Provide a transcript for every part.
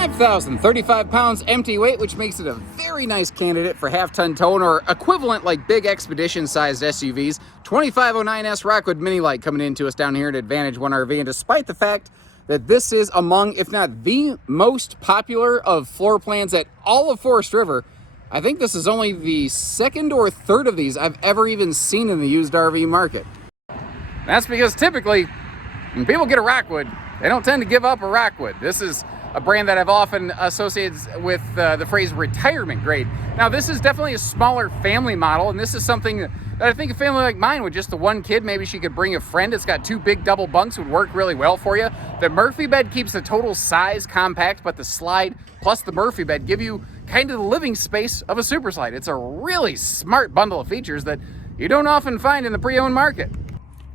5,035 pounds empty weight, which makes it a very nice candidate for half-ton towing or equivalent like big expedition-sized SUVs. 2509S Rockwood Mini Lite coming into us down here at Advantage One RV, and despite the fact that this is among, if not the most popular of floor plans at all of Forest River, I think this is only the second or third of these I've ever even seen in the used RV market. That's because typically, when people get a Rockwood, they don't tend to give up a Rockwood. This is a brand that I've often associated with the phrase retirement grade. Now, this is definitely a smaller family model, and this is something that I think a family like mine with just the one kid, maybe she could bring a friend. It's got two big double bunks, would work really well for you. The Murphy bed keeps the total size compact, but the slide plus the Murphy bed give you kind of the living space of a super slide. It's a really smart bundle of features that you don't often find in the pre-owned market.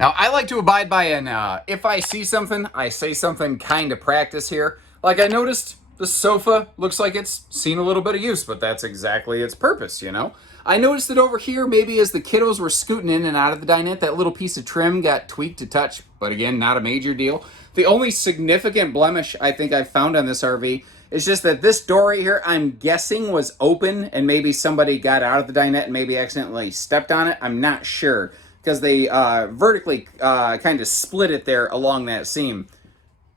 Now, I like to abide by an if I see something, I say something kind of practice here. Like, I noticed the sofa looks like it's seen a little bit of use, but that's exactly its purpose, you know? I noticed that over here, maybe as the kiddos were scooting in and out of the dinette, that little piece of trim got tweaked a touch, but again, not a major deal. The only significant blemish I think I found on this RV is just that this door right here, I'm guessing, was open, and maybe somebody got out of the dinette and maybe accidentally stepped on it. I'm not sure, because they vertically kind of split it there along that seam.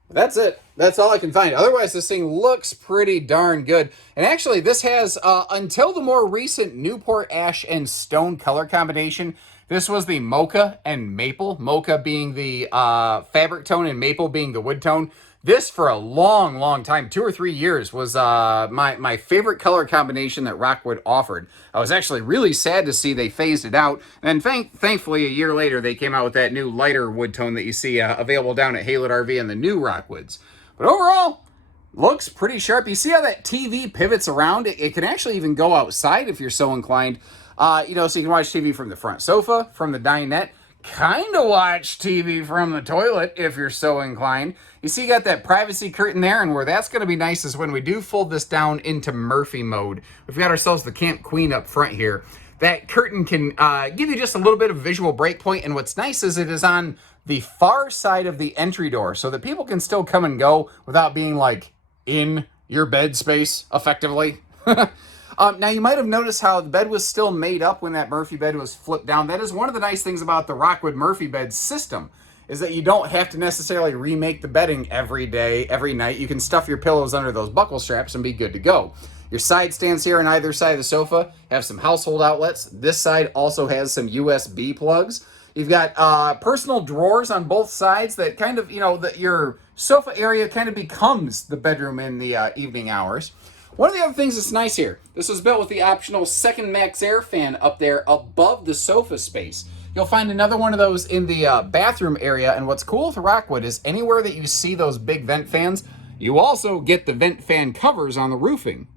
That's it. That's all I can find. Otherwise, this thing looks pretty darn good. And actually, this has, until the more recent Newport Ash and Stone color combination, this was the Mocha and Maple. Mocha being the fabric tone and Maple being the wood tone. This, for a long, long time, 2 or 3 years, was my favorite color combination that Rockwood offered. I was actually really sad to see they phased it out. And thankfully, a year later, they came out with that new lighter wood tone that you see available down at Haylett RV and the new Rockwoods. But overall, looks pretty sharp. You see how that TV pivots around? It can actually even go outside if you're so inclined. You know, so you can watch TV from the front sofa, from the dinette, kind of watch TV from the toilet if you're so inclined. You see you got that privacy curtain there, and where that's going to be nice is when we do fold this down into Murphy mode. We've got ourselves the Camp Queen up front here. That curtain can give you just a little bit of visual break point, and what's nice is it is on the far side of the entry door so that people can still come and go without being like in your bed space effectively. Now, you might have noticed how the bed was still made up when that Murphy bed was flipped down. That is one of the nice things about the Rockwood Murphy bed system, is that you don't have to necessarily remake the bedding every day, every night. You can stuff your pillows under those buckle straps and be good to go. Your side stands here on either side of the sofa have some household outlets. This side also has some USB plugs. You've got personal drawers on both sides that kind of, you know, that your sofa area kind of becomes the bedroom in the evening hours. One of the other things that's nice here, this was built with the optional second max air fan up there above the sofa space. You'll find another one of those in the bathroom area, and what's cool with Rockwood is anywhere that you see those big vent fans, you also get the vent fan covers on the roofing.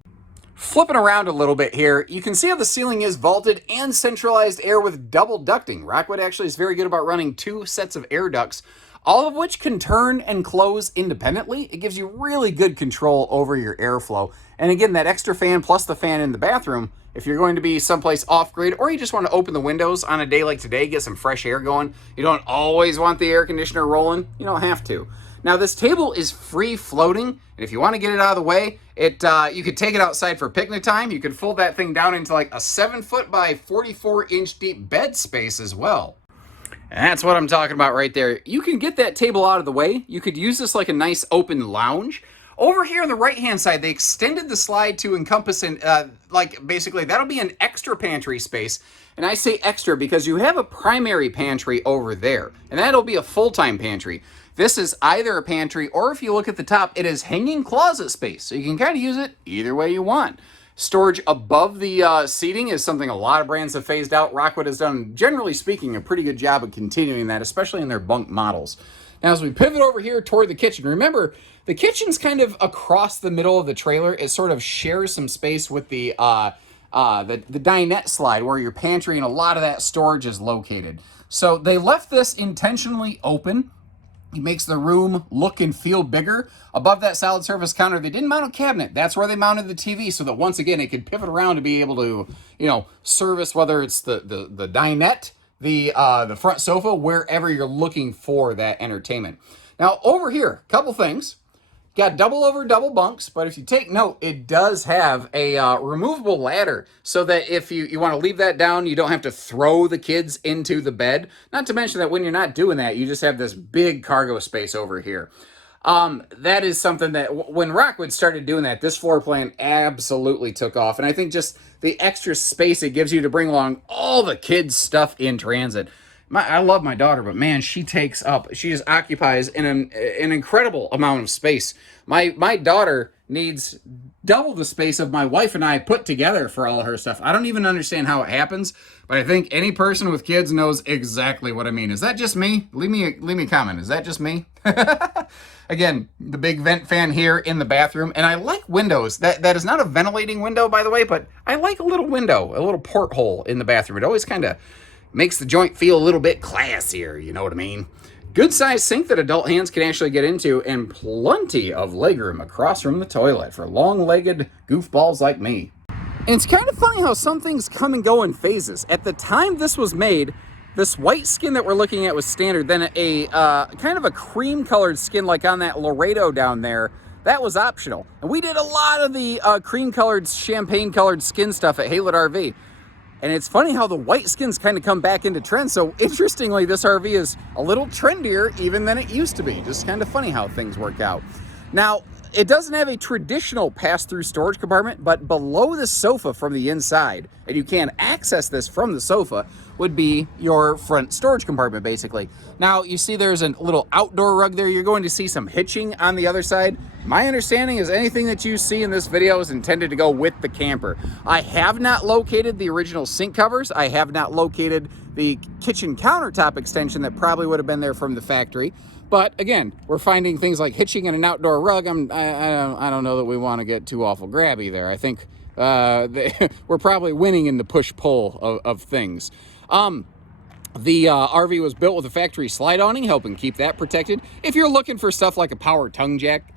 Flipping around a little bit here, you can see how the ceiling is vaulted and centralized air with double ducting. Rockwood actually is very good about running 2 sets of air ducts, all of which can turn and close independently. It gives you really good control over your airflow. And again, that extra fan plus the fan in the bathroom, if you're going to be someplace off-grid or you just want to open the windows on a day like today, get some fresh air going, you don't always want the air conditioner rolling, you don't have to. Now, this table is free floating, and if you want to get it out of the way, you could take it outside for picnic time. You could fold that thing down into like a 7-foot by 44-inch deep bed space as well. And that's what I'm talking about right there. You can get that table out of the way. You could use this like a nice open lounge. Over here on the right-hand side, they extended the slide to encompass, basically, that'll be an extra pantry space. And I say extra because you have a primary pantry over there, and that'll be a full-time pantry. This is either a pantry, or if you look at the top, it is hanging closet space. So you can kind of use it either way you want. Storage above the seating is something a lot of brands have phased out. Rockwood has done, generally speaking, a pretty good job of continuing that, especially in their bunk models. Now, as we pivot over here toward the kitchen, remember, the kitchen's kind of across the middle of the trailer. It sort of shares some space with the dinette slide where your pantry and a lot of that storage is located. So they left this intentionally open. It makes the room look and feel bigger. Above that solid surface counter, they didn't mount a cabinet. That's where they mounted the TV so that once again, it could pivot around to be able to, you know, service whether it's the dinette, the front sofa, wherever you're looking for that entertainment. Now over here, a couple things. Got double over double bunks, but if you take note, it does have a removable ladder so that if you want to leave that down, you don't have to throw the kids into the bed. Not to mention that when you're not doing that, you just have this big cargo space over here. That is something that when Rockwood started doing that, this floor plan absolutely took off. And I think just the extra space it gives you to bring along all the kids' stuff in transit. I love my daughter, but man, she just occupies an incredible amount of space. My daughter needs double the space of my wife and I put together for all of her stuff. I don't even understand how it happens, but I think any person with kids knows exactly what I mean. Is that just me? Leave me a comment. Is that just me? Again, the big vent fan here in the bathroom, and I like windows. That is not a ventilating window, by the way, but I like a little window, a little porthole in the bathroom. It always kind of makes the joint feel a little bit classier, you know what I mean? Good sized sink that adult hands can actually get into, and plenty of legroom across from the toilet for long-legged goofballs like me. And it's kind of funny how some things come and go in phases. At the time this was made, this white skin that we're looking at was standard. Then a kind of a cream-colored skin like on that Laredo down there, that was optional. And we did a lot of the cream-colored, champagne-colored skin stuff at Haylett RV. And it's funny how the white skins kind of come back into trend. So interestingly, this RV is a little trendier even than it used to be. Just kind of funny how things work out. Now, it doesn't have a traditional pass-through storage compartment, but below the sofa from the inside, and you can access this from the sofa, would be your front storage compartment, basically. Now, you see there's a little outdoor rug there. You're going to see some hitching on the other side. My understanding is anything that you see in this video is intended to go with the camper. I have not located the original sink covers. I have not located the kitchen countertop extension that probably would have been there from the factory. But again, we're finding things like hitching and an outdoor rug. I don't know that we want to get too awful grabby there. I think we're probably winning in the push-pull of things. The RV was built with a factory slide awning, helping keep that protected. If you're looking for stuff like a power tongue jack,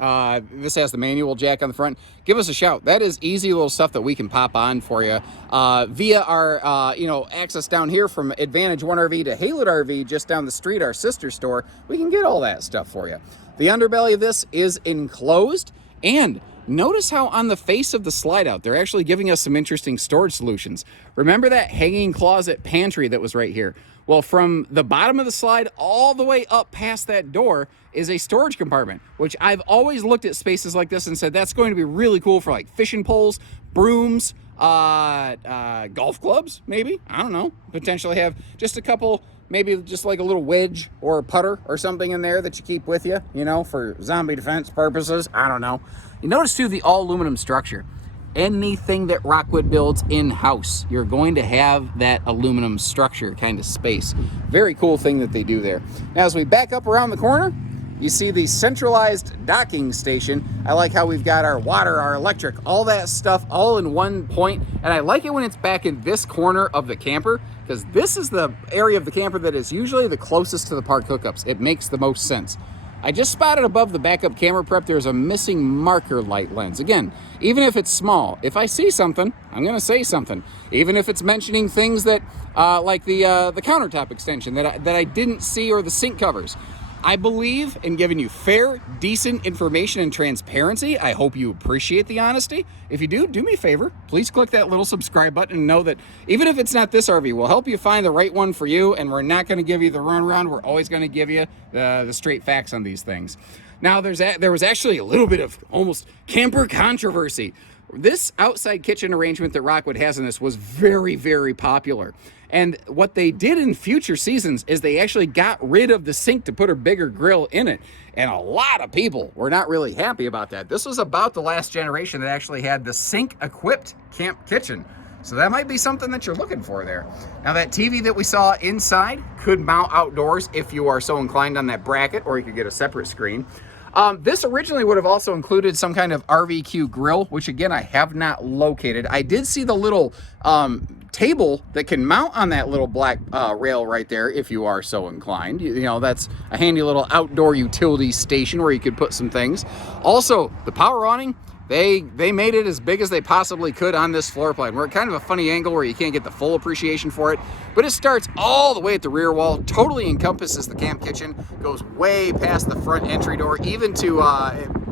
this has the manual jack on the front, give us a shout. That is easy little stuff that we can pop on for you. Via our, access down here from Advantage 1 RV to Haylett RV, just down the street, our sister store, we can get all that stuff for you. The underbelly of this is enclosed, and notice how on the face of the slide out, they're actually giving us some interesting storage solutions. Remember that hanging closet pantry that was right here? Well, from the bottom of the slide all the way up past that door is a storage compartment, which I've always looked at spaces like this and said that's going to be really cool for like fishing poles, brooms, golf clubs, maybe. I don't know. Potentially have just a couple, maybe just like a little wedge or a putter or something in there that you keep with you, for zombie defense purposes. I don't know. You notice too the all aluminum structure. Anything that Rockwood builds in-house, you're going to have that aluminum structure kind of space. Very cool thing that they do there. Now, as we back up around the corner, you see the centralized docking station. I like how we've got our water, our electric, all that stuff all in one point. And I like it when it's back in this corner of the camper, because this is the area of the camper that is usually the closest to the park hookups. It makes the most sense. I just spotted above the backup camera prep, there's a missing marker light lens. Again, even if it's small, if I see something, I'm going to say something. Even if it's mentioning things that, like the countertop extension that I didn't see, or the sink covers. I believe in giving you fair, decent information and transparency. I hope you appreciate the honesty. If you do me a favor. Please click that little subscribe button and know that even if it's not this RV, we'll help you find the right one for you, and we're not going to give you the runaround. We're always going to give you the straight facts on these things. Now, there was actually a little bit of almost camper controversy. This outside kitchen arrangement that Rockwood has in this was very, very popular. And what they did in future seasons is they actually got rid of the sink to put a bigger grill in it. And a lot of people were not really happy about that. This was about the last generation that actually had the sink-equipped camp kitchen. So that might be something that you're looking for there. Now, that TV that we saw inside could mount outdoors if you are so inclined on that bracket, or you could get a separate screen. This originally would have also included some kind of RVQ grill, which again, I have not located. I did see the little table that can mount on that little black rail right there if you are so inclined. That's a handy little outdoor utility station where you could put some things. Also, the power awning, they made it as big as they possibly could on this floor plan. We're at kind of a funny angle where you can't get the full appreciation for it, but it starts all the way at the rear wall, totally encompasses the camp kitchen, goes way past the front entry door, even to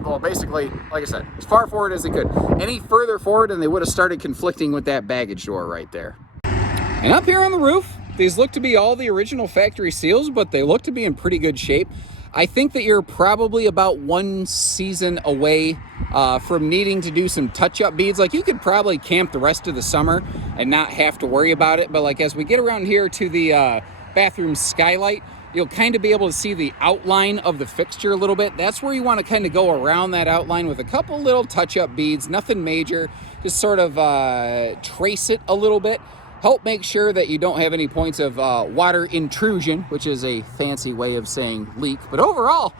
well, basically, like I said, as far forward as they could. Any further forward and they would have started conflicting with that baggage door right there. And up here on the roof, these look to be all the original factory seals, but they look to be in pretty good shape. I think that you're probably about 1 season away from needing to do some touch-up beads. Like, you could probably camp the rest of the summer and not have to worry about it. But like, as we get around here to the bathroom skylight, you'll kind of be able to see the outline of the fixture a little bit. That's where you want to kind of go around that outline with a couple little touch-up beads, nothing major, just sort of trace it a little bit. Help make sure that you don't have any points of water intrusion, which is a fancy way of saying leak. But overall,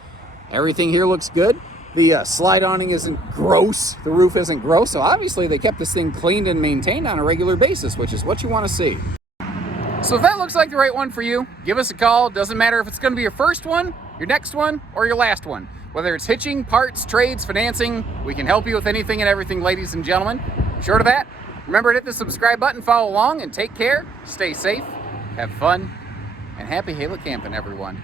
everything here looks good. The slide awning isn't gross. The roof isn't gross. So obviously they kept this thing cleaned and maintained on a regular basis, which is what you want to see. So if that looks like the right one for you, give us a call. Doesn't matter if it's going to be your first one, your next one, or your last one. Whether it's hitching, parts, trades, financing, we can help you with anything and everything, ladies and gentlemen. Short of that, remember to hit the subscribe button, follow along, and take care. Stay safe, have fun, and happy Haylett camping, everyone.